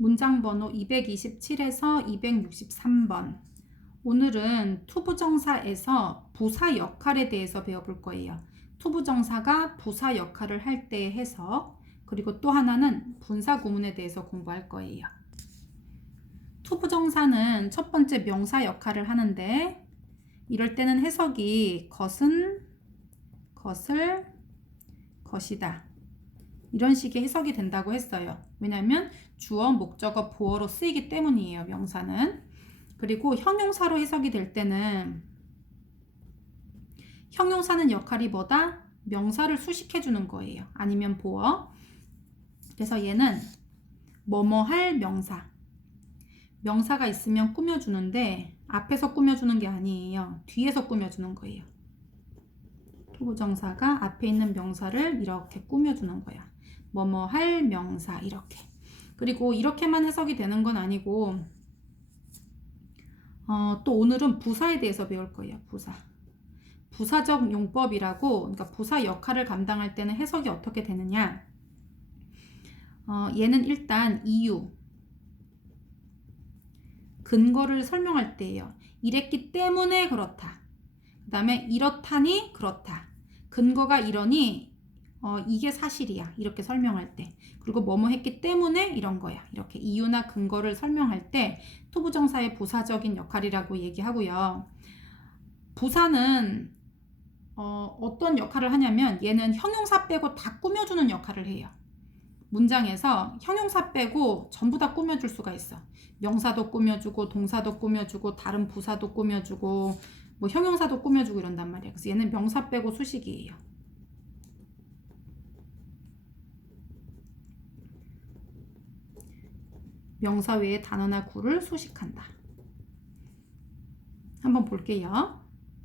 문장 번호 227에서 263번. 오늘은 투부정사에서 부사 역할에 대해서 배워볼 거예요. 투부정사가 부사 역할을 할 때의 해석, 그리고 또 하나는 분사 구문에 대해서 공부할 거예요. 투부정사는 첫 번째 명사 역할을 하는데, 이럴 때는 해석이 것은, 것을, 것이다, 이런 식의 해석이 된다고 했어요. 왜냐하면 주어, 목적어, 보어로 쓰이기 때문이에요, 명사는. 그리고 형용사로 해석이 될 때는 형용사는 역할이 뭐다? 명사를 수식해 주는 거예요. 아니면 보어. 그래서 얘는 뭐뭐 할 명사. 명사가 있으면 꾸며주는데 앞에서 꾸며주는 게 아니에요. 뒤에서 꾸며주는 거예요. 투부정사가 앞에 있는 명사를 이렇게 꾸며주는 거야. 뭐뭐 할 명사 이렇게. 그리고 이렇게만 해석이 되는 건 아니고 또 오늘은 부사에 대해서 배울 거예요. 부사. 부사적 용법이라고, 그러니까 부사 역할을 감당할 때는 해석이 어떻게 되느냐. 얘는 일단 이유, 근거를 설명할 때예요. 이랬기 때문에 그렇다. 그 다음에 이렇다니 그렇다. 근거가 이러니 이게 사실이야. 이렇게 설명할 때. 그리고 뭐뭐 했기 때문에 이런 거야. 이렇게 이유나 근거를 설명할 때 투부정사의 부사적인 역할이라고 얘기하고요. 부사는 어떤 역할을 하냐면 얘는 형용사 빼고 다 꾸며주는 역할을 해요. 문장에서 형용사 빼고 전부 다 꾸며줄 수가 있어. 명사도 꾸며주고 동사도 꾸며주고 다른 부사도 꾸며주고 뭐 형용사도 꾸며주고 이런단 말이야. 그래서 얘는 명사 빼고 수식이에요. 명사 외에 단어나 구를 수식한다. 한번 볼게요.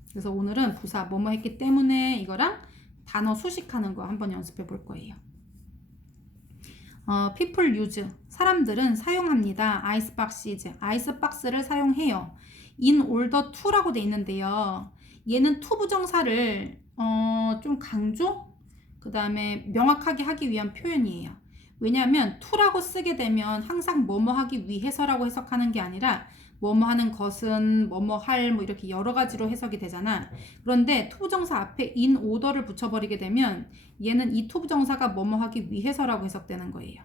그래서 오늘은 부사 뭐뭐 했기 때문에 이거랑 단어 수식하는 거 한번 연습해 볼 거예요. people use, 사람들은 사용합니다. 아이스박스, 아이스박스를 사용해요. in order to라고 돼 있는데요. 얘는 to 부정사를 좀 강조, 그 다음에 명확하게 하기 위한 표현이에요. 왜냐하면 to라고 쓰게 되면 항상 뭐뭐 하기 위해서라고 해석하는 게 아니라 뭐뭐 하는 것은 뭐뭐 할 뭐 이렇게 여러 가지로 해석이 되잖아. 그런데 to 부정사 앞에 in order를 붙여버리게 되면 얘는 이 to 부정사가 뭐뭐 하기 위해서라고 해석되는 거예요.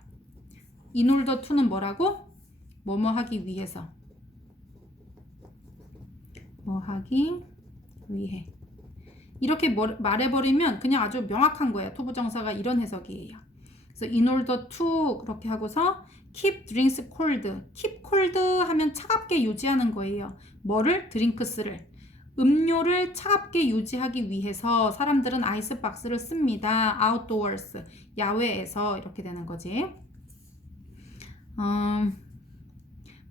in order to는 뭐라고? 뭐뭐 하기 위해서. 뭐 하기 위해. 이렇게 말해버리면 그냥 아주 명확한 거예요. to 부정사가 이런 해석이에요. 그래서 in order to 그렇게 하고서 keep drinks cold. keep cold 하면 차갑게 유지하는 거예요. 뭐를? drinks를. 음료를 차갑게 유지하기 위해서 사람들은 아이스박스를 씁니다. outdoors. 야외에서 이렇게 되는 거지.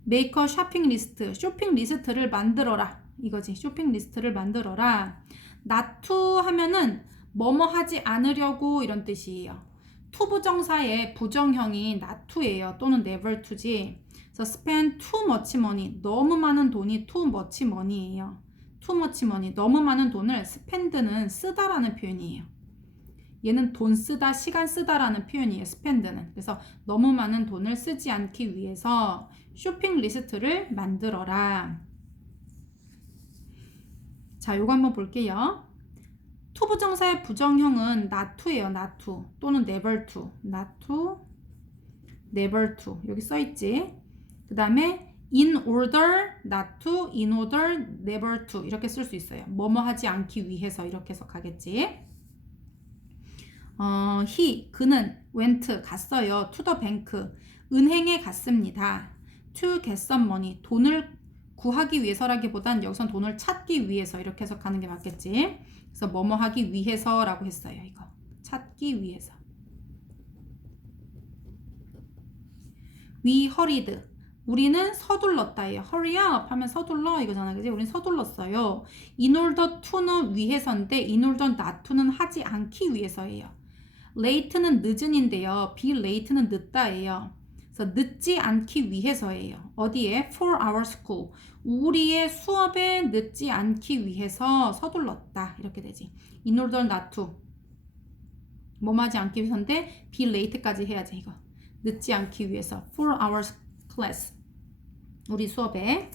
make a shopping list. 쇼핑 리스트를 만들어라. 이거지. 쇼핑 리스트를 만들어라. not to 하면은 뭐뭐 하지 않으려고 이런 뜻이에요. to 부정사의 부정형이 not to예요. 또는 never to지. 그래서 spend too much money. 너무 많은 돈이 too much money예요. too much money. 너무 많은 돈을 spend는 쓰다라는 표현이에요. 얘는 돈 쓰다, 시간 쓰다라는 표현이에요. spend는. 그래서 너무 많은 돈을 쓰지 않기 위해서 쇼핑 리스트를 만들어라. 자, 요거 한번 볼게요. to 부정사의 부정형은 not to예요. not to 또는 never to. not to, never to. 여기 써있지. 그 다음에 in order, not to, in order, never to 이렇게 쓸 수 있어요. 뭐뭐 하지 않기 위해서 이렇게 해석하겠지. he, 그는 went, 갔어요. to the bank, 은행에 갔습니다. to get some money, 돈을 구하기 위해서라기보단 여기선 돈을 찾기 위해서 이렇게 해석하는 게 맞겠지. 그래서 뭐뭐 하기 위해서라고 했어요. 이거 찾기 위해서. we hurried, 우리는 서둘렀다예요. hurry up 하면 서둘러 이거잖아, 그지? 우리는 서둘렀어요. in order to는 위해서인데 in order not to는 하지 않기 위해서예요. late는 늦은인데요. be late는 늦다예요. 그래서 늦지 않기 위해서예요. 어디에? for our school. 우리의 수업에 늦지 않기 위해서 서둘렀다. 이렇게 되지. in order not to. 뭐하지 않기 위해서인데 be late까지 해야지 이거. 늦지 않기 위해서. for our class. 우리 수업에.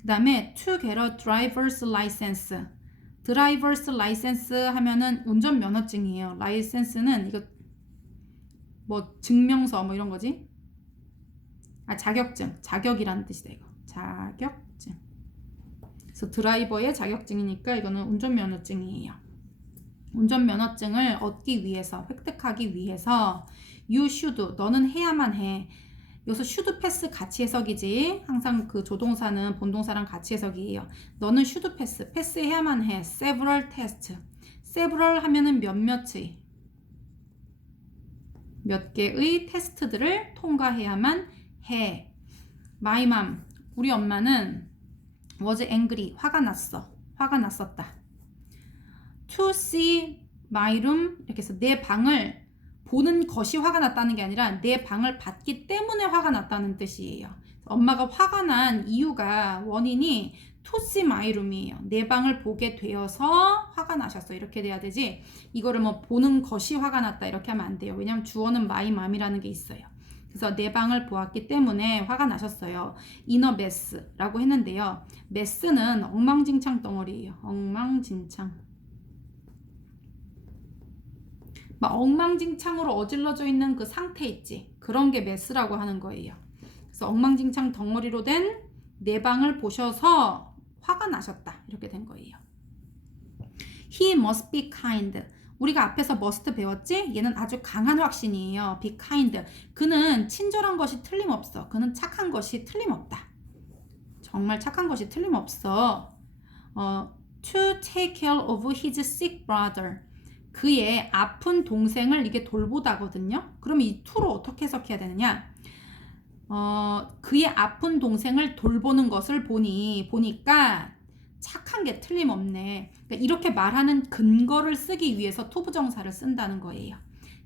그 다음에 to get a driver's license. driver's license 하면은 운전면허증이에요. license는 이거 뭐 증명서 뭐 이런 거지. 자격증. 자격이라는 뜻이다 이거. 자격증. 그래서 드라이버의 자격증이니까 이거는 운전면허증이에요. 운전면허증을 얻기 위해서, 획득하기 위해서 you should, 너는 해야만 해. 여기서 should pass 같이 해석이지. 항상 그 조동사는 본동사랑 같이 해석이에요. 너는 should pass, 패스해야만 해. several test. several 하면은 몇몇의, 몇 개의 테스트들을 통과해야만 해. My mom, 우리 엄마는 was angry, 화가 났어. 화가 났었다. To see my room, 이렇게 해서 내 방을 보는 것이 화가 났다는 게 아니라 내 방을 봤기 때문에 화가 났다는 뜻이에요. 엄마가 화가 난 이유가, 원인이 to see my room이에요. 내 방을 보게 되어서 화가 나셨어. 이렇게 돼야 되지. 이거를 뭐 보는 것이 화가 났다 이렇게 하면 안 돼요. 왜냐면 주어는 my mom이라는 게 있어요. 그래서 내 방을 보았기 때문에 화가 나셨어요. in a mess라고 했는데요. mess는 엉망진창 덩어리예요. 엉망진창. 막 엉망진창으로 어질러져 있는 그 상태 있지. 그런 게 mess라고 하는 거예요. 그래서 엉망진창 덩어리로 된 내 방을 보셔서 화가 나셨다. 이렇게 된 거예요. He must be kind. 우리가 앞에서 must 배웠지? 얘는 아주 강한 확신이에요. be kind. 그는 친절한 것이 틀림없어. 그는 착한 것이 틀림없다. 정말 착한 것이 틀림없어. To take care of his sick brother. 그의 아픈 동생을 이게 돌보다거든요. 그럼 이 to로 어떻게 해석해야 되느냐? 그의 아픈 동생을 돌보는 것을 보니까 착한 게 틀림없네. 그러니까 이렇게 말하는 근거를 쓰기 위해서 to 부정사를 쓴다는 거예요.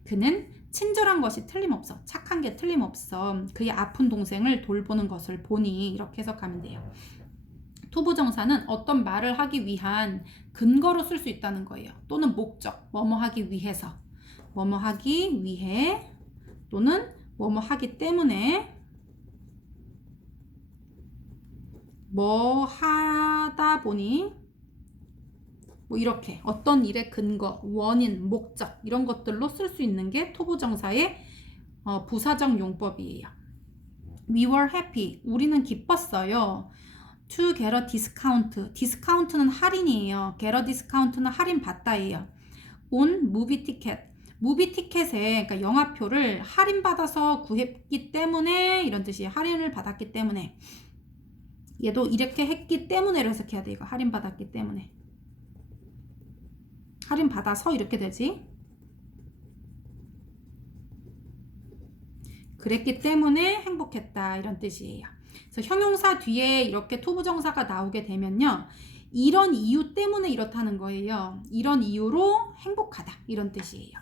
그는 친절한 것이 틀림없어. 착한 게 틀림없어. 그의 아픈 동생을 돌보는 것을 보니, 이렇게 해석하면 돼요. to 부정사는 어떤 말을 하기 위한 근거로 쓸 수 있다는 거예요. 또는 목적, 뭐뭐 하기 위해서, 뭐뭐 하기 위해, 또는 뭐뭐 하기 때문에, 뭐 하다 보니, 뭐 이렇게 어떤 일의 근거, 원인, 목적 이런 것들로 쓸 수 있는 게 to 부정사의 부사적 용법이에요. We were happy. 우리는 기뻤어요. To get a discount. 디스카운트는 할인이에요. get a discount는 할인 받다예요. on movie ticket. 무비 티켓에, 그러니까 영화표를 할인받아서 구했기 때문에, 이런 뜻이에요. 할인을 받았기 때문에. 얘도 이렇게 했기 때문에로 해석해야 돼. 이거 할인받았기 때문에. 할인받아서 이렇게 되지. 그랬기 때문에 행복했다. 이런 뜻이에요. 그래서 형용사 뒤에 이렇게 to 부정사가 나오게 되면요. 이런 이유 때문에 이렇다는 거예요. 이런 이유로 행복하다. 이런 뜻이에요.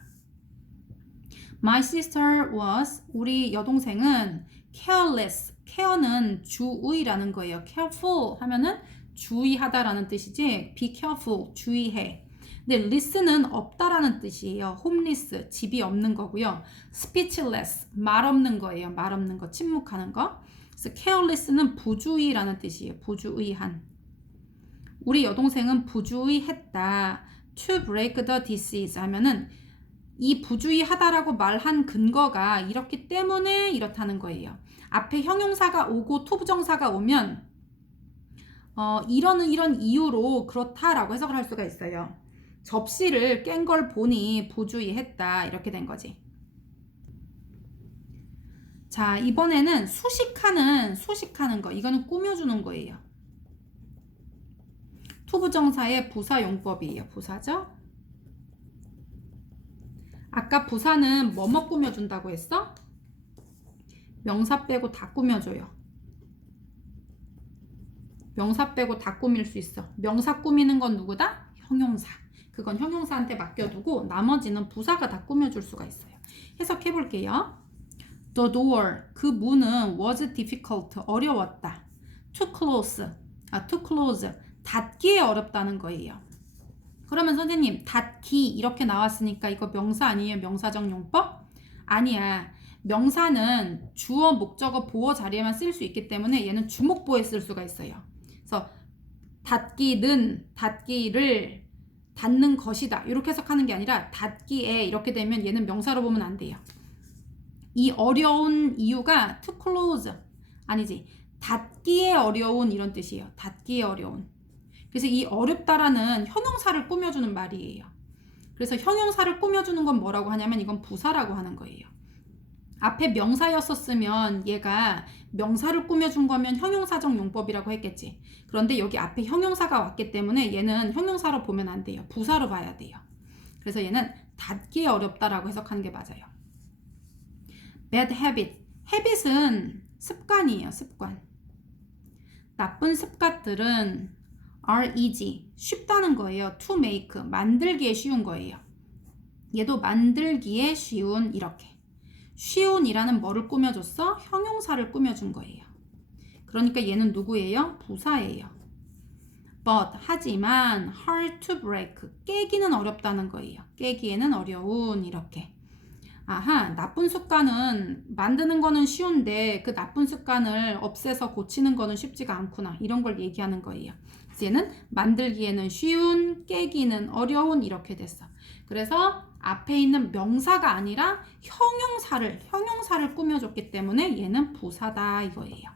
My sister was, 우리 여동생은 careless. care는 주의라는 거예요. careful 하면은 주의하다라는 뜻이지. be careful, 주의해. 근데 list는 없다라는 뜻이에요. homeless, 집이 없는 거고요. speechless, 말 없는 거예요. 말 없는 거, 침묵하는 거. 그래서 careless는 부주의라는 뜻이에요. 부주의한. 우리 여동생은 부주의했다. to break the disease 하면은 이 부주의하다라고 말한 근거가 이렇기 때문에 이렇다는 거예요. 앞에 형용사가 오고 to 부정사가 오면 이런 이유로 그렇다라고 해석을 할 수가 있어요. 접시를 깬 걸 보니 부주의했다. 이렇게 된 거지. 자, 이번에는 수식하는 거. 이거는 꾸며주는 거예요. to 부정사의 부사 용법이에요. 부사죠? 아까 부사는 뭐뭐 꾸며준다고 했어? 명사 빼고 다 꾸며줘요. 명사 빼고 다 꾸밀 수 있어. 명사 꾸미는 건 누구다? 형용사. 그건 형용사한테 맡겨두고 나머지는 부사가 다 꾸며줄 수가 있어요. 해석해 볼게요. The door, 그 문은 was difficult, 어려웠다. to close, 닫기에 어렵다는 거예요. 그러면 선생님, 닫기 이렇게 나왔으니까 이거 명사 아니에요? 명사적 용법? 아니야. 명사는 주어, 목적어, 보어 자리에만 쓸 수 있기 때문에 얘는 주목보에 쓸 수가 있어요. 그래서 닫기는, 닫기를, 닫는 것이다 이렇게 해석하는 게 아니라 닫기에 이렇게 되면 얘는 명사로 보면 안 돼요. 이 어려운 이유가 to close 아니지 닫기에 어려운 이런 뜻이에요. 닫기에 어려운. 그래서 이 어렵다라는 형용사를 꾸며주는 말이에요. 그래서 형용사를 꾸며주는 건 뭐라고 하냐면 이건 부사라고 하는 거예요. 앞에 명사였었으면 얘가 명사를 꾸며준 거면 형용사적 용법이라고 했겠지. 그런데 여기 앞에 형용사가 왔기 때문에 얘는 형용사로 보면 안 돼요. 부사로 봐야 돼요. 그래서 얘는 닫기에 어렵다라고 해석하는 게 맞아요. bad habit. habit은 습관이에요. 습관. 나쁜 습관들은 are easy. 쉽다는 거예요. to make. 만들기에 쉬운 거예요. 얘도 만들기에 쉬운 이렇게. 쉬운이라는 뭐를 꾸며줬어? 형용사를 꾸며준 거예요. 그러니까 얘는 누구예요? 부사예요. But 하지만 hard to break. 깨기는 어렵다는 거예요. 깨기에는 어려운 이렇게. 아하, 나쁜 습관은 만드는 거는 쉬운데 그 나쁜 습관을 없애서 고치는 거는 쉽지가 않구나. 이런 걸 얘기하는 거예요. 그래서 얘는 만들기에는 쉬운, 깨기는 어려운 이렇게 됐어. 그래서 앞에 있는 명사가 아니라 형용사를 꾸며줬기 때문에 얘는 부사다 이거예요.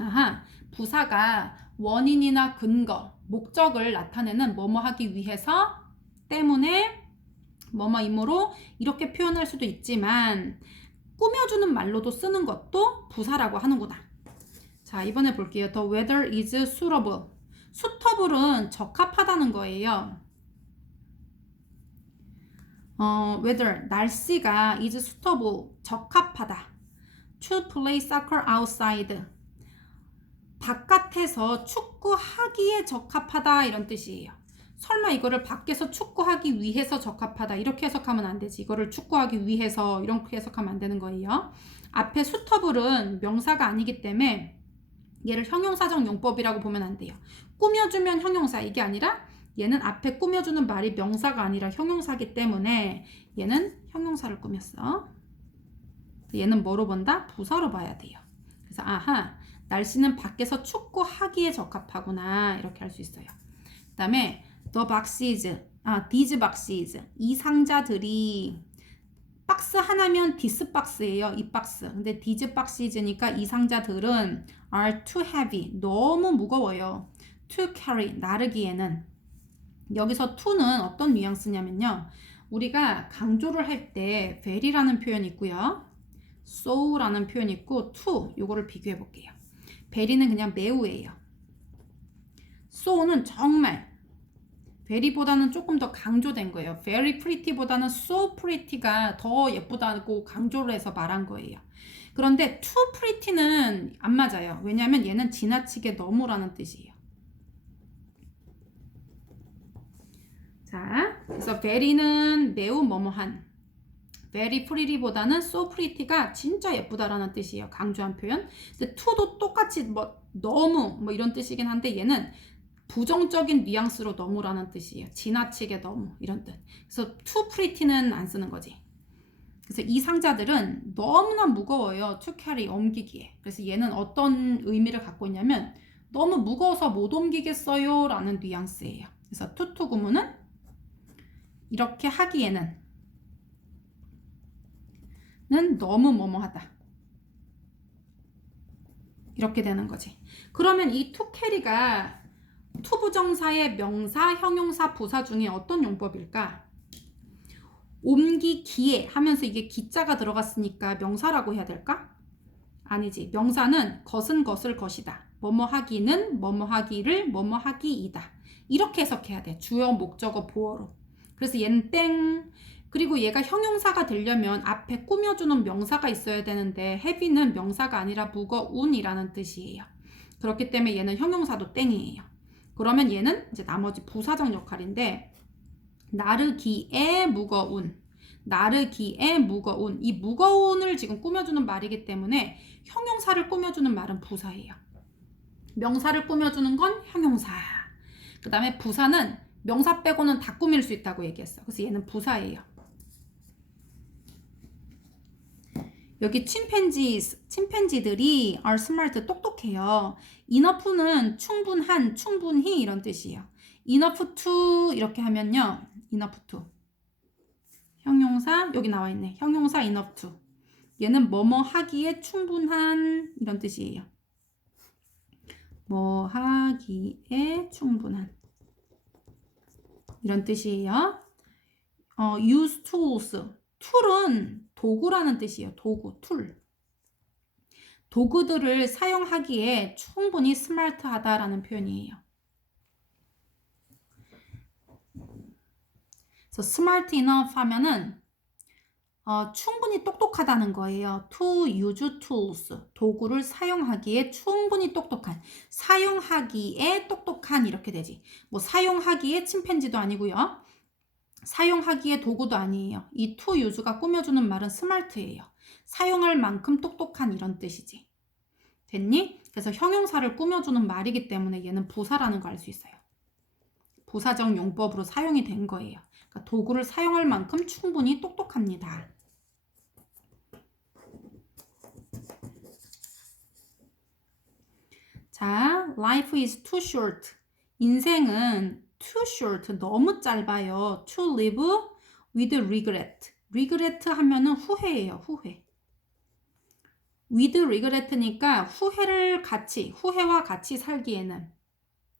아하, 부사가 원인이나 근거, 목적을 나타내는 뭐뭐 하기 위해서, 때문에, 뭐뭐이므로 이렇게 표현할 수도 있지만 꾸며주는 말로도 쓰는 것도 부사라고 하는구나. 자, 이번에 볼게요. The weather is suitable. suitable은 적합하다는 거예요. weather, 날씨가 is suitable, 적합하다. To play soccer outside. 바깥에서 축구하기에 적합하다 이런 뜻이에요. 설마 이거를 밖에서 축구하기 위해서 적합하다 이렇게 해석하면 안 되지. 이거를 축구하기 위해서 이렇게 해석하면 안 되는 거예요. 앞에 suitable은 명사가 아니기 때문에 얘를 형용사적 용법이라고 보면 안 돼요. 꾸며주면 형용사 이게 아니라 얘는 앞에 꾸며주는 말이 명사가 아니라 형용사기 때문에 얘는 형용사를 꾸몄어. 얘는 뭐로 본다? 부사로 봐야 돼요. 그래서 아하, 날씨는 밖에서 축구하기에 적합하구나 이렇게 할 수 있어요. 그 다음에 the boxes, these boxes, 이 상자들이 박스 하나면 this 박스예요. 이 박스. 근데 these boxes니까 이 상자들은 are too heavy, 너무 무거워요. to carry, 나르기에는. 여기서 to는 어떤 뉘앙스냐면요. 우리가 강조를 할 때 very라는 표현이 있고요. so라는 표현이 있고 to, 요거를 비교해 볼게요. very는 그냥 매우예요. so는 정말 very보다는 조금 더 강조된 거예요. very pretty보다는 so pretty가 더 예쁘다고 강조를 해서 말한 거예요. 그런데 too pretty는 안 맞아요. 왜냐하면 얘는 지나치게 너무라는 뜻이에요. 자, 그래서 very는 매우 뭐뭐한, very pretty보다는 so pretty가 진짜 예쁘다라는 뜻이에요. 강조한 표현. 근데 to도 똑같이 뭐 너무 뭐 이런 뜻이긴 한데 얘는 부정적인 뉘앙스로 너무라는 뜻이에요. 지나치게 너무 이런 뜻. 그래서 too pretty는 안 쓰는 거지. 그래서 이 상자들은 너무나 무거워요. to carry, 옮기기에. 그래서 얘는 어떤 의미를 갖고 있냐면 너무 무거워서 못 옮기겠어요 라는 뉘앙스예요. 그래서 to 구문은 이렇게 하기에는 너무 뭐뭐하다 이렇게 되는 거지. 그러면 이 to carry가 투부정사의 명사, 형용사, 부사 중에 어떤 용법일까? 옮기기에 하면서 이게 기자가 들어갔으니까 명사라고 해야 될까? 아니지. 명사는 것은 것을 것이다. 뭐뭐 하기는 뭐뭐 하기를 뭐뭐 하기이다. 이렇게 해석해야 돼. 주어, 목적어, 보어로. 그래서 얘는 땡. 그리고 얘가 형용사가 되려면 앞에 꾸며주는 명사가 있어야 되는데 heavy는 명사가 아니라 무거운이라는 뜻이에요. 그렇기 때문에 얘는 형용사도 땡이에요. 그러면 얘는 이제 나머지 부사적 역할인데 나르기에 무거운, 나르기에 무거운, 이 무거운을 지금 꾸며주는 말이기 때문에 형용사를 꾸며주는 말은 부사예요. 명사를 꾸며주는 건 형용사. 그 다음에 부사는 명사 빼고는 다 꾸밀 수 있다고 얘기했어. 그래서 얘는 부사예요. 여기 침팬지들이 are smart, 똑똑해요. enough는 충분한, 충분히 이런 뜻이에요. enough to 이렇게 하면요. enough to. 형용사 여기 나와 있네. 형용사 enough to. 얘는 뭐뭐 하기에 충분한 이런 뜻이에요. 뭐 하기에 충분한 이런 뜻이에요. use tools. 툴은 도구라는 뜻이에요. 도구, 툴. 도구들을 사용하기에 충분히 스마트하다라는 표현이에요. 그래서 smart enough 하면은 충분히 똑똑하다는 거예요. to use tools. 도구를 사용하기에 충분히 똑똑한. 사용하기에 똑똑한 이렇게 되지. 뭐 사용하기에 침팬지도 아니고요. 사용하기에 도구도 아니에요. 이 to use가 꾸며주는 말은 smart예요. 사용할 만큼 똑똑한 이런 뜻이지. 됐니? 그래서 형용사를 꾸며주는 말이기 때문에 얘는 부사라는 거 알 수 있어요. 부사적 용법으로 사용이 된 거예요. 그러니까 도구를 사용할 만큼 충분히 똑똑합니다. 자, life is too short. 인생은 too short, 너무 짧아요. to live with regret. regret 하면은 후회예요, 후회. with regret니까 후회와 같이 살기에는,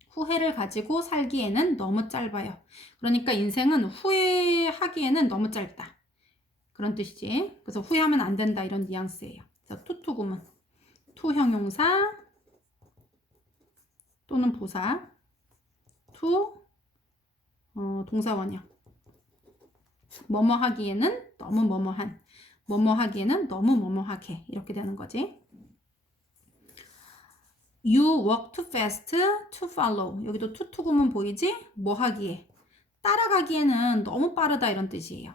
후회를 가지고 살기에는 너무 짧아요. 그러니까 인생은 후회하기에는 너무 짧다. 그런 뜻이지. 그래서 후회하면 안 된다 이런 뉘앙스예요. 그래서 to 구문, to 형용사 또는 부사, to 동사원형. 뭐뭐 하기에는 너무 뭐뭐한, 뭐뭐 하기에는 너무 뭐뭐하게 이렇게 되는 거지. You walk too fast to follow. 여기도 to 구문 보이지? 뭐 하기에? 따라가기에는 너무 빠르다 이런 뜻이에요.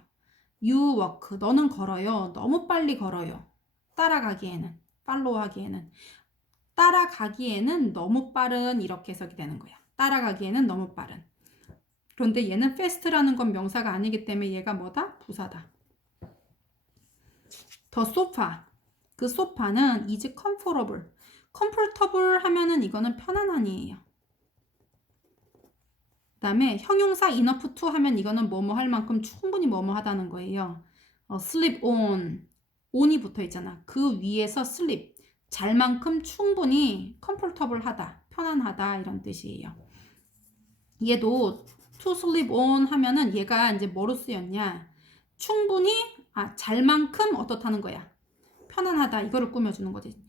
You walk. 너는 걸어요. 너무 빨리 걸어요. 따라가기에는. follow 하기에는. 따라가기에는 너무 빠른 이렇게 해석이 되는 거야. 따라가기에는 너무 빠른. 그런데 얘는 fast라는 건 명사가 아니기 때문에 얘가 뭐다? 부사다. 더 소파. 그 소파는 is comfortable. comfortable 하면은 이거는 편안한이에요. 그 다음에 형용사 enough to 하면 이거는 뭐뭐 할 만큼 충분히 뭐뭐 하다는 거예요. sleep on. on이 붙어 있잖아. 그 위에서 sleep. 잘 만큼 충분히 comfortable 하다. 편안하다 이런 뜻이에요. 얘도 to sleep on 하면은 얘가 이제 뭐로 쓰였냐? 충분히 잘 만큼 어떻다는 거야? 편안하다 이거를 꾸며주는 거지.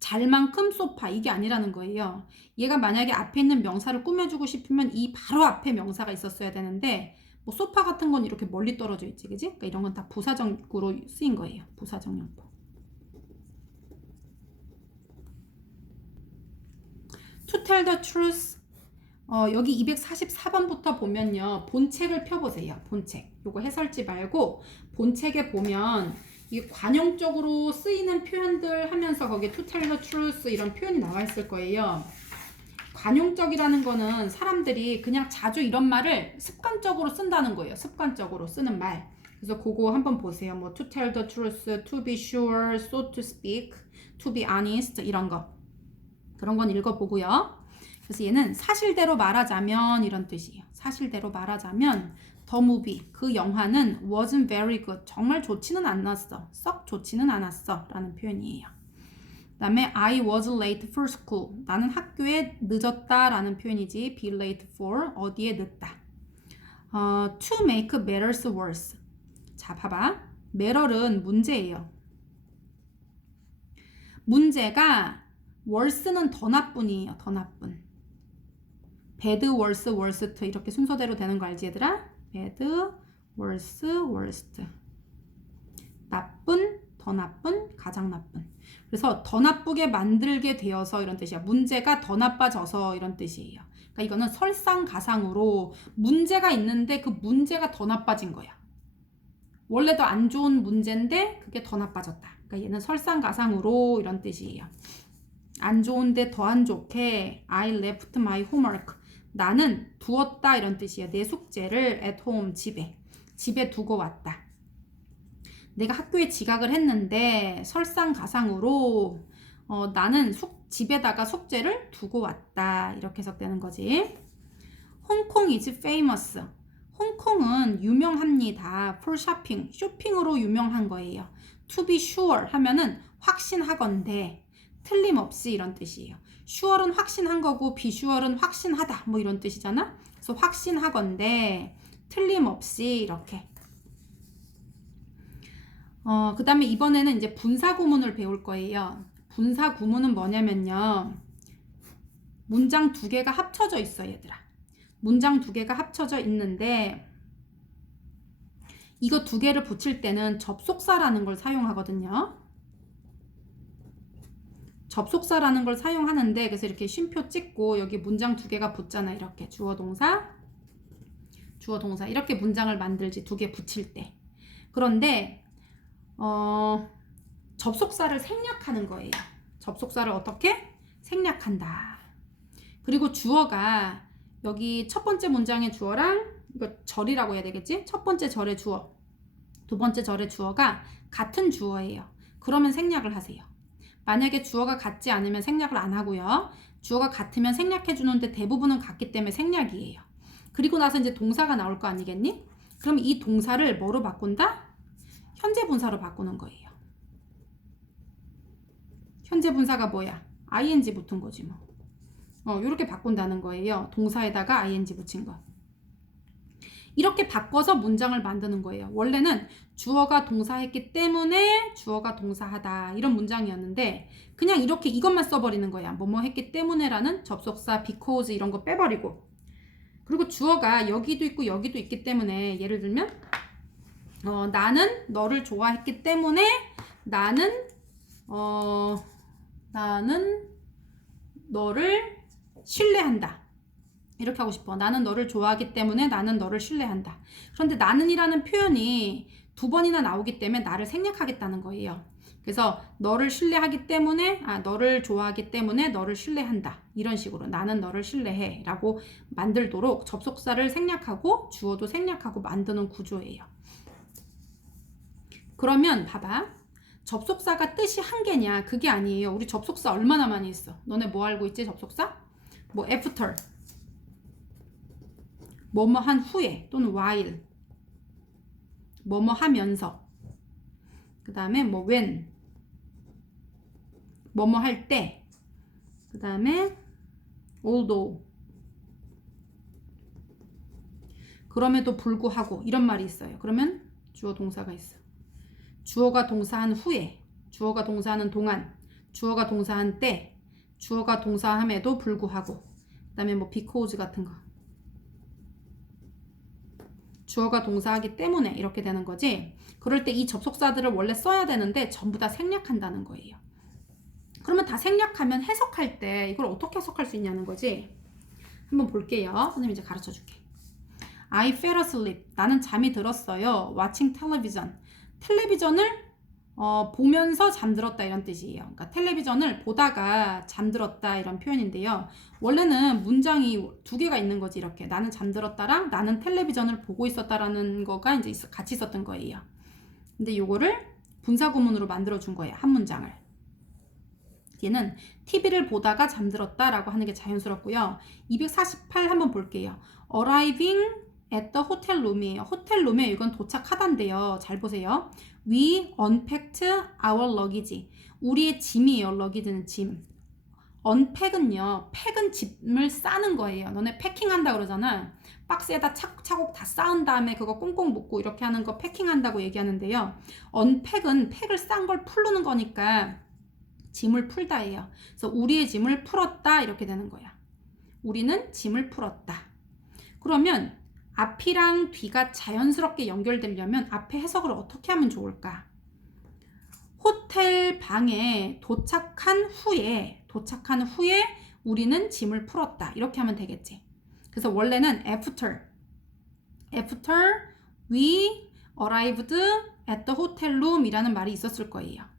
잘 만큼 소파 이게 아니라는 거예요. 얘가 만약에 앞에 있는 명사를 꾸며주고 싶으면 이 바로 앞에 명사가 있었어야 되는데 뭐 소파 같은 건 이렇게 멀리 떨어져 있지, 그지? 그러니까 이런 건 다 부사적으로 쓰인 거예요. 부사적 용법. To tell the truth. 여기 244번부터 보면요. 본책을 펴보세요. 본책. 요거 해설지 말고 본책에 보면 이게 관용적으로 쓰이는 표현들 하면서 거기에 to tell the truth 이런 표현이 나와 있을 거예요. 관용적이라는 거는 사람들이 그냥 자주 이런 말을 습관적으로 쓴다는 거예요. 습관적으로 쓰는 말. 그래서 그거 한번 보세요. 뭐 to tell the truth, to be sure, so to speak, to be honest 이런 거. 그런 건 읽어보고요. 그래서 얘는 사실대로 말하자면 이런 뜻이에요. 사실대로 말하자면 The movie, 그 영화는 wasn't very good. 정말 좋지는 않았어. 썩 좋지는 않았어. 라는 표현이에요. 그 다음에 I was late for school. 나는 학교에 늦었다 라는 표현이지. be late for, 어디에 늦다. To make matters worse. 자, 봐봐. matter은 문제예요. 문제가 worse는 더 나쁜이에요. 더 나쁜. bad, worse, worst 이렇게 순서대로 되는 거 알지 얘들아? bad, worse, worst. 나쁜, 더 나쁜, 가장 나쁜. 그래서 더 나쁘게 만들게 되어서 이런 뜻이야. 문제가 더 나빠져서 이런 뜻이에요. 그러니까 이거는 설상가상으로 문제가 있는데 그 문제가 더 나빠진 거야. 원래도 안 좋은 문제인데 그게 더 나빠졌다. 그러니까 얘는 설상가상으로 이런 뜻이에요. 안 좋은데 더 안 좋게 I left my homework. 나는 두었다 이런 뜻이에요. 내 숙제를 at home, 집에 두고 왔다. 내가 학교에 지각을 했는데 설상가상으로 나는 집에다가 숙제를 두고 왔다. 이렇게 해석되는 거지. 홍콩 is famous. 홍콩은 유명합니다. for shopping. 쇼핑으로 유명한 거예요. to be sure 하면은 확신하건대. 틀림없이 이런 뜻이에요. sure은 확신한 거고 be sure은 확신하다. 뭐 이런 뜻이잖아. 그래서 확신하건대 틀림없이 이렇게. 그 다음에 이번에는 이제 분사구문을 배울 거예요. 분사구문은 뭐냐면요. 문장 두 개가 합쳐져 있어, 얘들아. 문장 두 개가 합쳐져 있는데 이거 두 개를 붙일 때는 접속사라는 걸 사용하거든요. 접속사라는 걸 사용하는데 그래서 이렇게 쉼표 찍고 여기 문장 두 개가 붙잖아. 이렇게 주어 동사 이렇게 문장을 만들지 두 개 붙일 때. 그런데 접속사를 생략하는 거예요. 접속사를 어떻게? 생략한다. 그리고 주어가 여기 첫 번째 문장의 주어랑 이거 절이라고 해야 되겠지? 첫 번째 절의 주어, 두 번째 절의 주어가 같은 주어예요. 그러면 생략을 하세요. 만약에 주어가 같지 않으면 생략을 안 하고요. 주어가 같으면 생략해 주는데 대부분은 같기 때문에 생략이에요. 그리고 나서 이제 동사가 나올 거 아니겠니? 그럼 이 동사를 뭐로 바꾼다? 현재 분사로 바꾸는 거예요. 현재 분사가 뭐야? ing 붙은 거지 뭐. 이렇게 바꾼다는 거예요. 동사에다가 ing 붙인 거. 이렇게 바꿔서 문장을 만드는 거예요. 원래는 주어가 동사했기 때문에 주어가 동사하다 이런 문장이었는데 그냥 이렇게 이것만 써버리는 거야. 뭐뭐 했기 때문에라는 접속사 because 이런 거 빼버리고 그리고 주어가 여기도 있고 여기도 있기 때문에 예를 들면 나는 너를 좋아했기 때문에 나는 너를 신뢰한다. 이렇게 하고 싶어. 나는 너를 좋아하기 때문에 나는 너를 신뢰한다. 그런데 나는이라는 표현이 두 번이나 나오기 때문에 나를 생략하겠다는 거예요. 그래서 너를 신뢰하기 때문에 너를 좋아하기 때문에 너를 신뢰한다. 이런 식으로 나는 너를 신뢰해 라고 만들도록 접속사를 생략하고 주어도 생략하고 만드는 구조예요. 그러면 봐봐. 접속사가 뜻이 한 개냐? 그게 아니에요. 우리 접속사 얼마나 많이 있어? 너네 뭐 알고 있지? 접속사? 뭐 after 뭐뭐 한 후에 또는 while 뭐뭐 하면서 그 다음에 뭐 when 뭐뭐 할 때 그 다음에 although 그럼에도 불구하고 이런 말이 있어요. 그러면 주어 동사가 있어. 주어가 동사한 후에 주어가 동사하는 동안 주어가 동사한 때 주어가 동사함에도 불구하고 그 다음에 뭐 because 같은 거 주어가 동사하기 때문에 이렇게 되는 거지. 그럴 때 이 접속사들을 원래 써야 되는데 전부 다 생략한다는 거예요. 그러면 다 생략하면 해석할 때 이걸 어떻게 해석할 수 있냐는 거지. 한번 볼게요. 선생님 이제 가르쳐 줄게. I fell asleep. 나는 잠이 들었어요. Watching television. 텔레비전을 보면서 잠들었다 이런 뜻이에요. 그러니까 텔레비전을 보다가 잠들었다 이런 표현인데요. 원래는 문장이 두 개가 있는 거지. 이렇게 나는 잠들었다랑 나는 텔레비전을 보고 있었다라는 거가 이제 같이 있었던 거예요. 근데 요거를 분사구문으로 만들어 준 거예요. 한 문장을. 얘는 TV를 보다가 잠들었다라고 하는 게 자연스럽고요. 248 한번 볼게요. Arriving at the hotel room이에요. 호텔 룸에 이건 도착하단데요. 잘 보세요. We unpacked our luggage. 우리의 짐이에요. luggage는 짐. unpack은요. pack은 짐을 싸는 거예요. 너네 패킹한다 그러잖아. 박스에다 차곡차곡 다 쌓은 다음에 그거 꽁꽁 묶고 이렇게 하는 거 패킹한다고 얘기하는데요. unpack은 팩을 싼 걸 풀는 거니까 짐을 풀다예요. 그래서 우리의 짐을 풀었다 이렇게 되는 거야. 우리는 짐을 풀었다. 그러면 앞이랑 뒤가 자연스럽게 연결되려면 앞에 해석을 어떻게 하면 좋을까? 호텔 방에 도착한 후에 우리는 짐을 풀었다. 이렇게 하면 되겠지. 그래서 원래는 after we arrived at the hotel room 이라는 말이 있었을 거예요.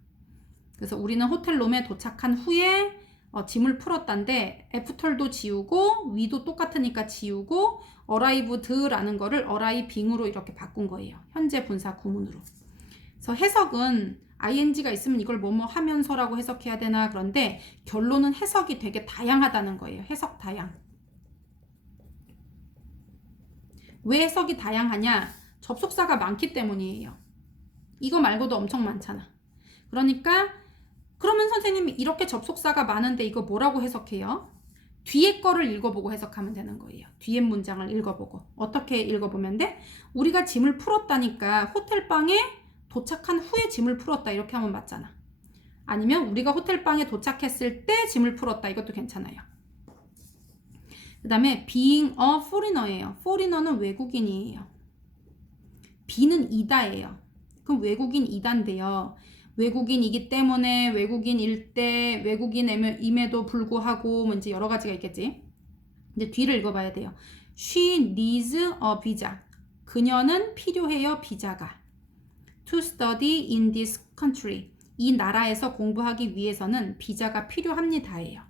그래서 우리는 호텔룸에 도착한 후에 짐을 풀었다인데 after도 지우고 we도 똑같으니까 지우고 arrived라는 거를 arriving으로 이렇게 바꾼 거예요. 현재 분사 구문으로. 그래서 해석은 ing가 있으면 이걸 뭐뭐 하면서라고 해석해야 되나 그런데 결론은 해석이 되게 다양하다는 거예요. 해석 다양. 왜 해석이 다양하냐? 접속사가 많기 때문이에요. 이거 말고도 엄청 많잖아. 그러니까 그러면 선생님이 이렇게 접속사가 많은데 이거 뭐라고 해석해요? 뒤에 거를 읽어보고 해석하면 되는 거예요. 뒤에 문장을 읽어보고. 어떻게 읽어보면 돼? 우리가 짐을 풀었다니까 호텔방에 도착한 후에 짐을 풀었다 이렇게 하면 맞잖아. 아니면 우리가 호텔방에 도착했을 때 짐을 풀었다 이것도 괜찮아요. 그 다음에 being a foreigner예요. foreigner는 외국인이에요. be는 이다예요. 그럼 외국인이다인데요. 외국인이기 때문에 외국인일 때 외국인임에도 불구하고 뭐 이제 여러 가지가 있겠지. 이제 뒤를 읽어봐야 돼요. She needs a visa. 그녀는 필요해요 비자가. To study in this country. 이 나라에서 공부하기 위해서는 비자가 필요합니다예요.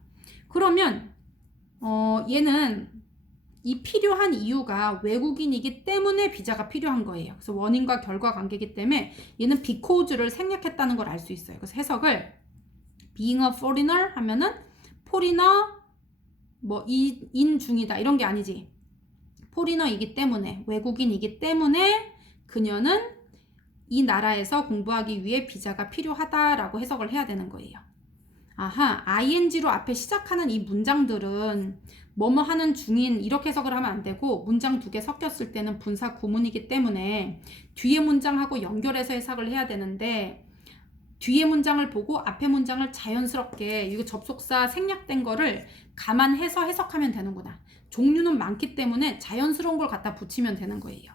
그러면 얘는 이 필요한 이유가 외국인이기 때문에 비자가 필요한 거예요. 그래서 원인과 결과 관계이기 때문에 얘는 because를 생략했다는 걸 알 수 있어요. 그래서 해석을 being a foreigner 하면은 foreigner 뭐 인 중이다 이런 게 아니지. foreigner이기 때문에 외국인이기 때문에 그녀는 이 나라에서 공부하기 위해 비자가 필요하다라고 해석을 해야 되는 거예요. 아하, ing로 앞에 시작하는 이 문장들은 뭐뭐 하는 중인 이렇게 해석을 하면 안 되고 문장 두 개 섞였을 때는 분사 구문이기 때문에 뒤에 문장하고 연결해서 해석을 해야 되는데 뒤에 문장을 보고 앞에 문장을 자연스럽게 이거 접속사 생략된 거를 감안해서 해석하면 되는구나. 종류는 많기 때문에 자연스러운 걸 갖다 붙이면 되는 거예요.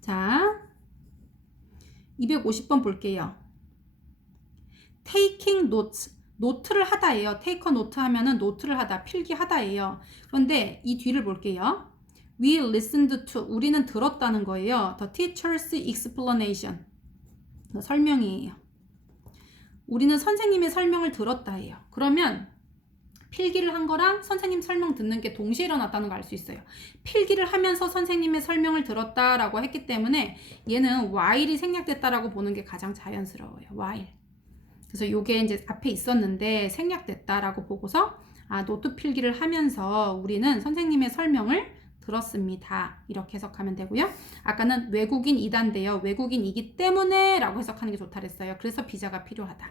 자, 250번 볼게요. taking notes. 노트를 하다예요. take a note 하면은 노트를 하다, 필기하다예요. 그런데 이 뒤를 볼게요. We listened to. 우리는 들었다는 거예요. The teacher's explanation. 설명이에요. 우리는 선생님의 설명을 들었다예요. 그러면 필기를 한 거랑 선생님 설명 듣는 게 동시에 일어났다는 걸 알 수 있어요. 필기를 하면서 선생님의 설명을 들었다라고 했기 때문에 얘는 while이 생략됐다라고 보는 게 가장 자연스러워요. while. 그래서 요게 이제 앞에 있었는데 생략됐다라고 보고서 노트 필기를 하면서 우리는 선생님의 설명을 들었습니다. 이렇게 해석하면 되고요. 아까는 외국인이다인데요. 외국인이기 때문에 라고 해석하는 게 좋다 그랬어요. 그래서 비자가 필요하다.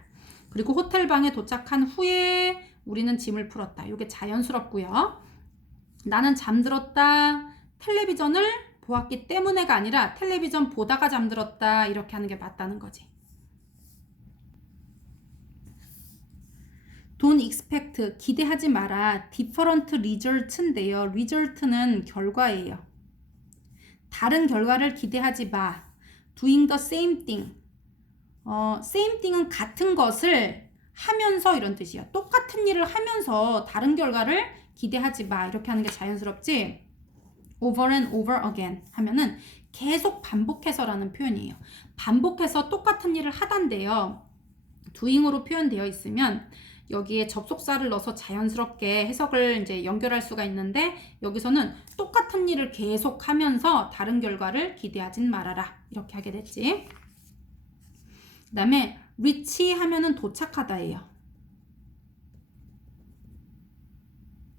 그리고 호텔방에 도착한 후에 우리는 짐을 풀었다. 이게 자연스럽고요. 나는 잠들었다. 텔레비전을 보았기 때문에가 아니라 텔레비전 보다가 잠들었다. 이렇게 하는 게 맞다는 거지. Don't expect, 기대하지 마라. different results인데요. result는 결과예요. 다른 결과를 기대하지 마. doing the same thing. same thing은 같은 것을 하면서 이런 뜻이에요. 똑같은 일을 하면서 다른 결과를 기대하지 마. 이렇게 하는 게 자연스럽지. over and over again 하면은 계속 반복해서라는 표현이에요. 반복해서 똑같은 일을 하단데요. doing으로 표현되어 있으면 여기에 접속사를 넣어서 자연스럽게 해석을 이제 연결할 수가 있는데 여기서는 똑같은 일을 계속 하면서 다른 결과를 기대하진 말아라. 이렇게 하게 됐지. 그 다음에 reach 하면은 도착하다예요.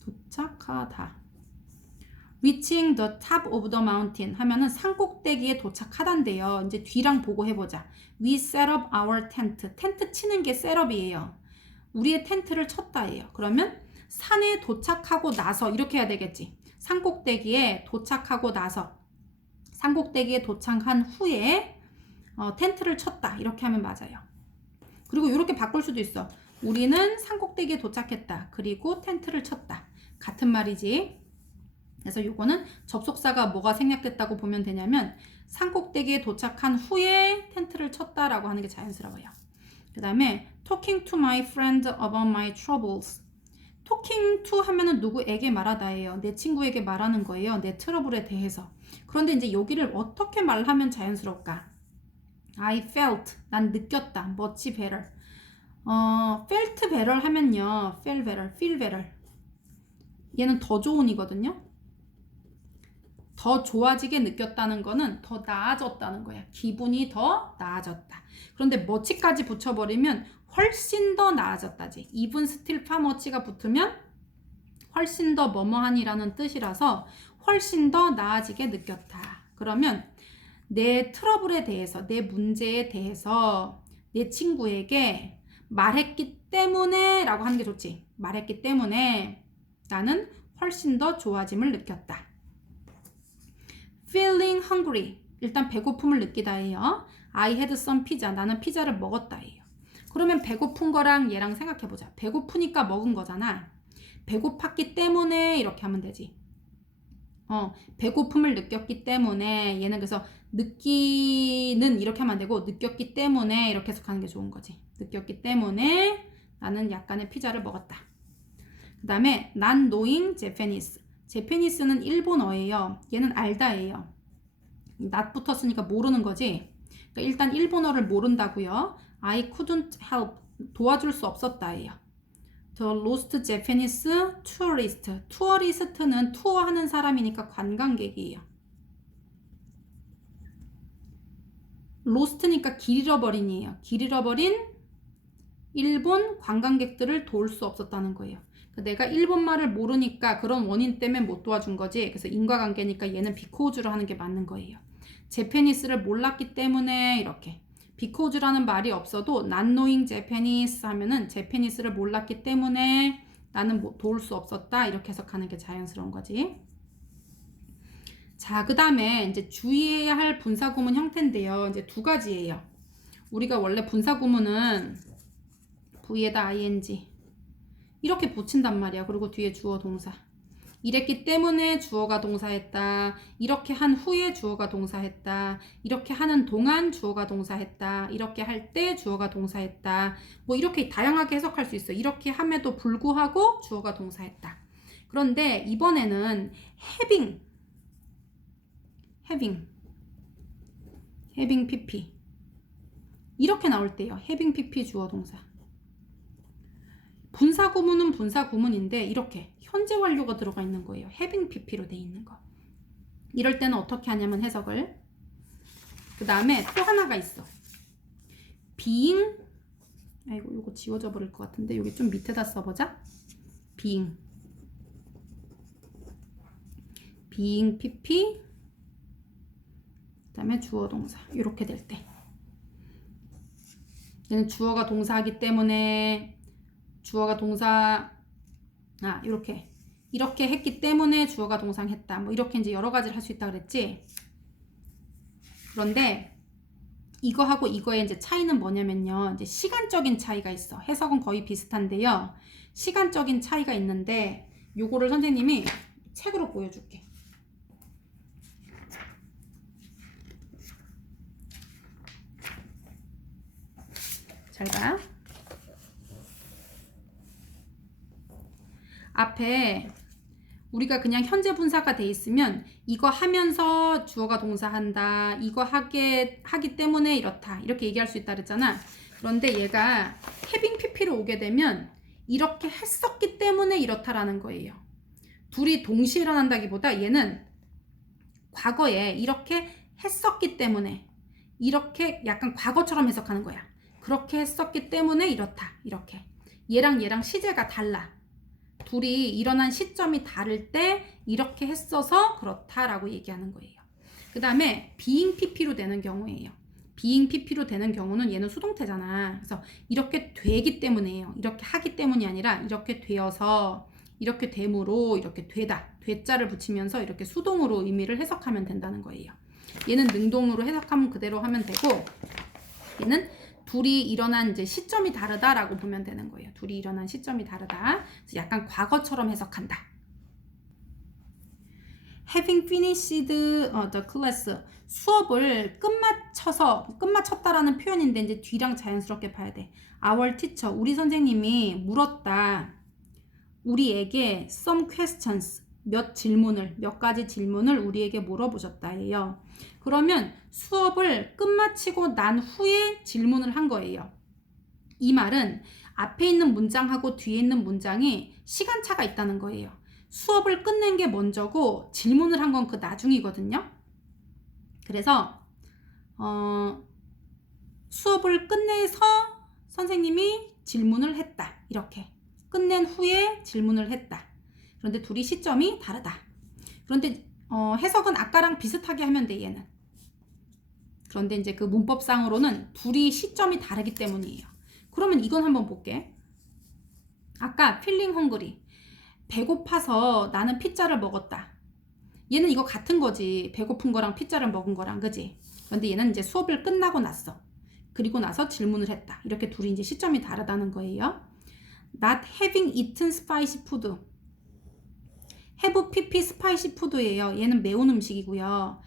도착하다. reaching the top of the mountain 하면은 산꼭대기에 도착하단데요. 이제 뒤랑 보고 해보자. We set up our tent. 텐트 치는 게 셋업이에요. 우리의 텐트를 쳤다예요. 그러면 산에 도착하고 나서 이렇게 해야 되겠지. 산꼭대기에 도착하고 나서 산꼭대기에 도착한 후에 텐트를 쳤다. 이렇게 하면 맞아요. 그리고 이렇게 바꿀 수도 있어. 우리는 산꼭대기에 도착했다. 그리고 텐트를 쳤다. 같은 말이지. 그래서 요거는 접속사가 뭐가 생략됐다고 보면 되냐면 산꼭대기에 도착한 후에 텐트를 쳤다라고 하는 게 자연스러워요. 그 다음에 talking to my friend about my troubles. talking to 하면은 누구에게 말하다예요. 내 친구에게 말하는 거예요. 내 트러블에 대해서. 그런데 이제 여기를 어떻게 말하면 자연스러울까? I felt. 난 느꼈다. much better. felt better 하면요. feel better. 얘는 더 좋은이거든요. 더 좋아지게 느꼈다는 거는 더 나아졌다는 거야. 기분이 더 나아졌다. 그런데 much까지 붙여버리면 훨씬 더 나아졌다지. even still far much가 붙으면 훨씬 더 뭐뭐한이라는 뜻이라서 훨씬 더 나아지게 느꼈다. 그러면 내 트러블에 대해서, 내 문제에 대해서 내 친구에게 말했기 때문에 라고 하는 게 좋지. 말했기 때문에 나는 훨씬 더 좋아짐을 느꼈다. feeling hungry. 일단 배고픔을 느끼다예요. I had some pizza. 나는 피자를 먹었다예요. 그러면 배고픈 거랑 얘랑 생각해보자. 배고프니까 먹은 거잖아. 배고팠기 때문에 이렇게 하면 되지. 배고픔을 느꼈기 때문에 얘는 그래서 느끼는 이렇게 하면 안 되고 느꼈기 때문에 이렇게 해석하는 게 좋은 거지. 느꼈기 때문에 나는 약간의 피자를 먹었다. 그 다음에 not knowing Japanese. 제페니스는 일본어예요. 얘는 알다예요. not 붙었으니까 모르는 거지. 그러니까 일단 일본어를 모른다고요. I couldn't help. 도와줄 수 없었다예요. The lost Japanese tourist. 투어리스트는 투어하는 사람이니까 관광객이에요. lost니까 길 잃어버린이에요. 길 잃어버린 일본 관광객들을 도울 수 없었다는 거예요. 내가 일본말을 모르니까 그런 원인 때문에 못 도와준 거지. 그래서 인과관계니까 얘는 비코즈로 하는 게 맞는 거예요. 제페니스를 몰랐기 때문에 이렇게. 비코즈라는 말이 없어도 not knowing Japanese 하면은 제페니스를 몰랐기 때문에 나는 도울 수 없었다. 이렇게 해석하는 게 자연스러운 거지. 자, 그 다음에 이제 주의해야 할 분사구문 형태인데요. 이제 두 가지예요. 우리가 원래 분사구문은 V에다 ing 이렇게 붙인단 말이야. 그리고 뒤에 주어 동사. 이랬기 때문에 주어가 동사했다. 이렇게 한 후에 주어가 동사했다. 이렇게 하는 동안 주어가 동사했다. 이렇게 할 때 주어가 동사했다. 뭐 이렇게 다양하게 해석할 수 있어. 이렇게 함에도 불구하고 주어가 동사했다. 그런데 이번에는 having pp 이렇게 나올 때요. having pp 주어 동사. 분사구문은 분사구문인데 이렇게 현재 완료가 들어가 있는 거예요. having pp로 돼 있는 거. 이럴 때는 어떻게 하냐면 해석을. 그 다음에 또 하나가 있어. being. 아이고 이거 지워져 버릴 것 같은데 여기 좀 밑에다 써보자. being pp. 그 다음에 주어 동사. 이렇게 될 때. 얘는 주어가 동사하기 때문에 주어가 동사 이렇게 했기 때문에 주어가 동사했다. 뭐 이렇게 이제 여러 가지를 할 수 있다 그랬지. 그런데 이거하고 이거의 이제 차이는 뭐냐면요. 이제 시간적인 차이가 있어. 해석은 거의 비슷한데요. 시간적인 차이가 있는데 요거를 선생님이 책으로 보여줄게. 잘 봐. 앞에 우리가 그냥 현재 분사가 돼 있으면 이거 하면서 주어가 동사한다. 이거 하기 때문에 이렇다. 이렇게 얘기할 수 있다 그랬잖아. 그런데 얘가 having pp로 오게 되면 이렇게 했었기 때문에 이렇다라는 거예요. 둘이 동시에 일어난다기보다 얘는 과거에 이렇게 했었기 때문에 이렇게 약간 과거처럼 해석하는 거야. 그렇게 했었기 때문에 이렇다. 이렇게. 얘랑 시제가 달라. 둘이 일어난 시점이 다를 때 이렇게 했어서 그렇다라고 얘기하는 거예요. 그 다음에 being pp로 되는 경우예요. being pp로 되는 경우는 얘는 수동태잖아. 그래서 이렇게 되기 때문에요. 이렇게 하기 때문이 아니라 이렇게 되어서 이렇게 됨으로 이렇게 되다. 되자를 붙이면서 이렇게 수동으로 의미를 해석하면 된다는 거예요. 얘는 능동으로 해석하면 그대로 하면 되고 얘는 둘이 일어난 이제 시점이 다르다라고 보면 되는 거예요. 둘이 일어난 시점이 다르다. 그래서 약간 과거처럼 해석한다. Having finished the class. 수업을 끝마쳤다라는 표현인데 이제 뒤랑 자연스럽게 봐야 돼. Our teacher. 우리 선생님이 물었다. 우리에게 some questions. 몇 가지 질문을 우리에게 물어보셨다예요. 그러면 수업을 끝마치고 난 후에 질문을 한 거예요. 이 말은 앞에 있는 문장하고 뒤에 있는 문장이 시간차가 있다는 거예요. 수업을 끝낸 게 먼저고 질문을 한 건 그 나중이거든요. 그래서 수업을 끝내서 선생님이 질문을 했다. 이렇게 끝낸 후에 질문을 했다. 그런데 둘이 시점이 다르다. 그런데 해석은 아까랑 비슷하게 하면 돼, 얘는. 그런데 이제 그 문법상으로는 둘이 시점이 다르기 때문이에요. 그러면 이건 한번 볼게. 아까 feeling hungry, 배고파서 나는 피자를 먹었다. 얘는 이거 같은 거지. 배고픈 거랑 피자를 먹은 거랑, 그지? 그런데 얘는 이제 수업을 끝나고 났어. 그리고 나서 질문을 했다. 이렇게 둘이 이제 시점이 다르다는 거예요. Not having eaten spicy food. have pp spicy food예요. 얘는 매운 음식이고요.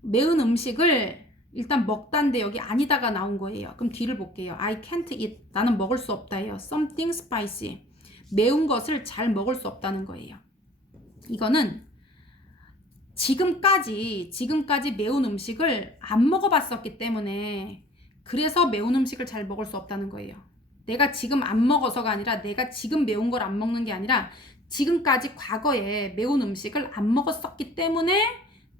매운 음식을 일단 먹다인데 여기 아니다가 나온 거예요. 그럼 뒤를 볼게요. I can't eat. 나는 먹을 수 없다예요. Something spicy. 매운 것을 잘 먹을 수 없다는 거예요. 이거는 지금까지 매운 음식을 안 먹어봤었기 때문에 그래서 매운 음식을 잘 먹을 수 없다는 거예요. 내가 지금 안 먹어서가 아니라 내가 지금 매운 걸 안 먹는 게 아니라 지금까지 과거에 매운 음식을 안 먹었었기 때문에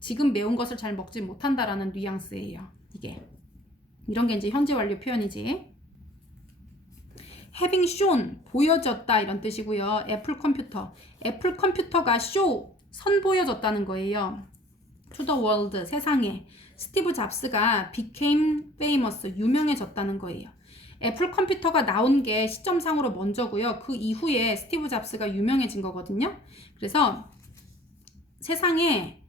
지금 매운 것을 잘 먹지 못한다라는 뉘앙스예요. 이게 이런 게 이제 현재 완료 표현이지. having shown 보여졌다 이런 뜻이고요. 애플 컴퓨터가 show 선보여졌다는 거예요. to the world 세상에. 스티브 잡스가 became famous 유명해졌다는 거예요. 애플 컴퓨터가 나온 게 시점상으로 먼저고요. 그 이후에 스티브 잡스가 유명해진 거거든요. 그래서 세상에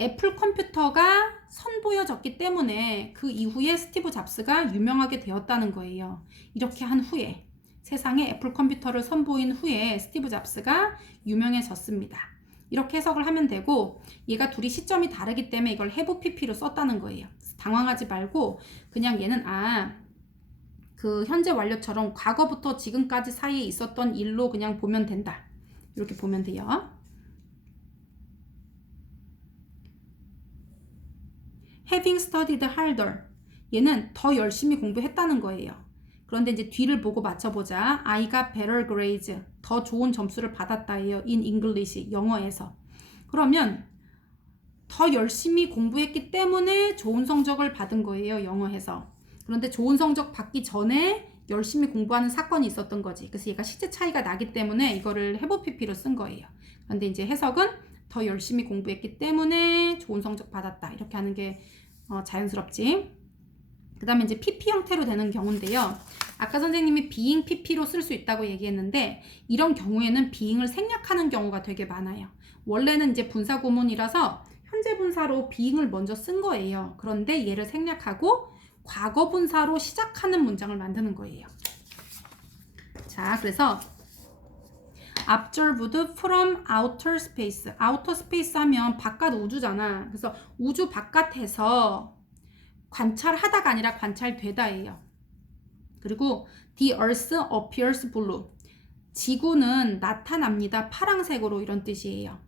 애플 컴퓨터가 선보여졌기 때문에 그 이후에 스티브 잡스가 유명하게 되었다는 거예요. 이렇게 한 후에 세상에 애플 컴퓨터를 선보인 후에 스티브 잡스가 유명해졌습니다. 이렇게 해석을 하면 되고 얘가 둘이 시점이 다르기 때문에 이걸 have pp로 썼다는 거예요. 당황하지 말고 그냥 얘는 그 현재 완료처럼 과거부터 지금까지 사이에 있었던 일로 그냥 보면 된다. 이렇게 보면 돼요. having studied harder. 얘는 더 열심히 공부했다는 거예요. 그런데 이제 뒤를 보고 맞춰보자. I got better grades. 더 좋은 점수를 받았다예요. in English. 영어에서. 그러면 더 열심히 공부했기 때문에 좋은 성적을 받은 거예요. 영어에서. 그런데 좋은 성적 받기 전에 열심히 공부하는 사건이 있었던 거지. 그래서 얘가 시제 차이가 나기 때문에 이거를 have pp로 쓴 거예요. 그런데 이제 해석은 더 열심히 공부했기 때문에 좋은 성적 받았다. 이렇게 하는 게 자연스럽지. 그 다음에 이제 pp 형태로 되는 경우인데요. 아까 선생님이 being pp로 쓸 수 있다고 얘기했는데 이런 경우에는 being을 생략하는 경우가 되게 많아요. 원래는 이제 분사 구문이라서 현재 분사로 being을 먼저 쓴 거예요. 그런데 얘를 생략하고 과거 분사로 시작하는 문장을 만드는 거예요. 자, 그래서 observed from outer space. outer space 하면 바깥 우주잖아. 그래서 우주 바깥에서 관찰하다가 아니라 관찰되다예요. 그리고 the earth appears blue. 지구는 나타납니다. 파랑색으로 이런 뜻이에요.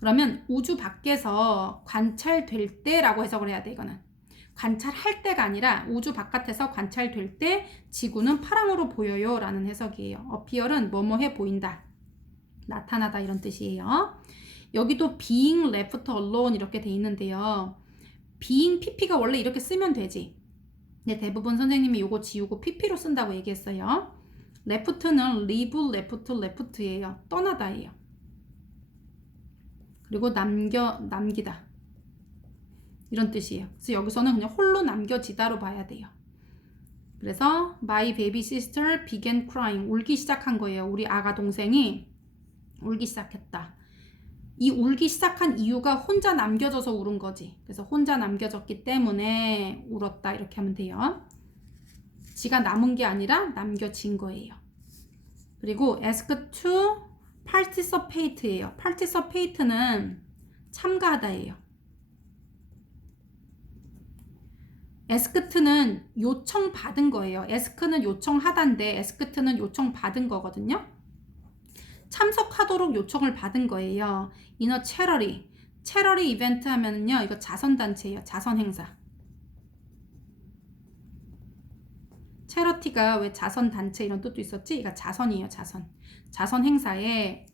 그러면 우주 밖에서 관찰될 때라고 해석을 해야 돼. 이거는 관찰할 때가 아니라 우주 바깥에서 관찰될 때 지구는 파랑으로 보여요 라는 해석이에요. appear은 뭐뭐해 보인다, 나타나다 이런 뜻이에요. 여기도 being left alone 이렇게 돼 있는데요. being pp가 원래 이렇게 쓰면 되지. 근데 대부분 선생님이 요거 지우고 pp로 쓴다고 얘기했어요. left는 leave, left예요. 떠나다예요. 그리고 남기다 이런 뜻이에요. 그래서 여기서는 그냥 홀로 남겨지다로 봐야 돼요. 그래서 my baby sister began crying. 울기 시작한 거예요. 우리 아가 동생이 울기 시작했다. 이 울기 시작한 이유가 혼자 남겨져서 울은 거지. 그래서 혼자 남겨졌기 때문에 울었다 이렇게 하면 돼요. 지가 남은 게 아니라 남겨진 거예요. 그리고 ask to participate예요. participate는 참가하다예요. ask는 요청받은 거예요. ask는 요청하다인데 ask는 요청받은 거거든요. 참석하도록 요청을 받은 거예요. in a charity 이벤트 하면은요, 이거 자선단체예요. 자선행사. charity가 왜 자선단체 이런 뜻도 있었지? 이거 자선이에요. 자선 행사에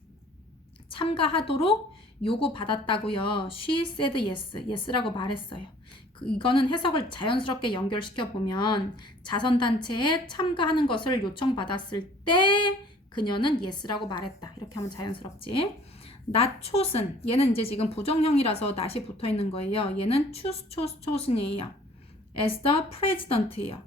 참가하도록 요구받았다고요. She said yes. yes라고 말했어요. 이거는 해석을 자연스럽게 연결시켜 보면 자선단체에 참가하는 것을 요청받았을 때 그녀는 yes라고 말했다. 이렇게 하면 자연스럽지. not chosen. 얘는 이제 지금 부정형이라서 not이 붙어 있는 거예요. 얘는 choose chosen이에요. as the president예요.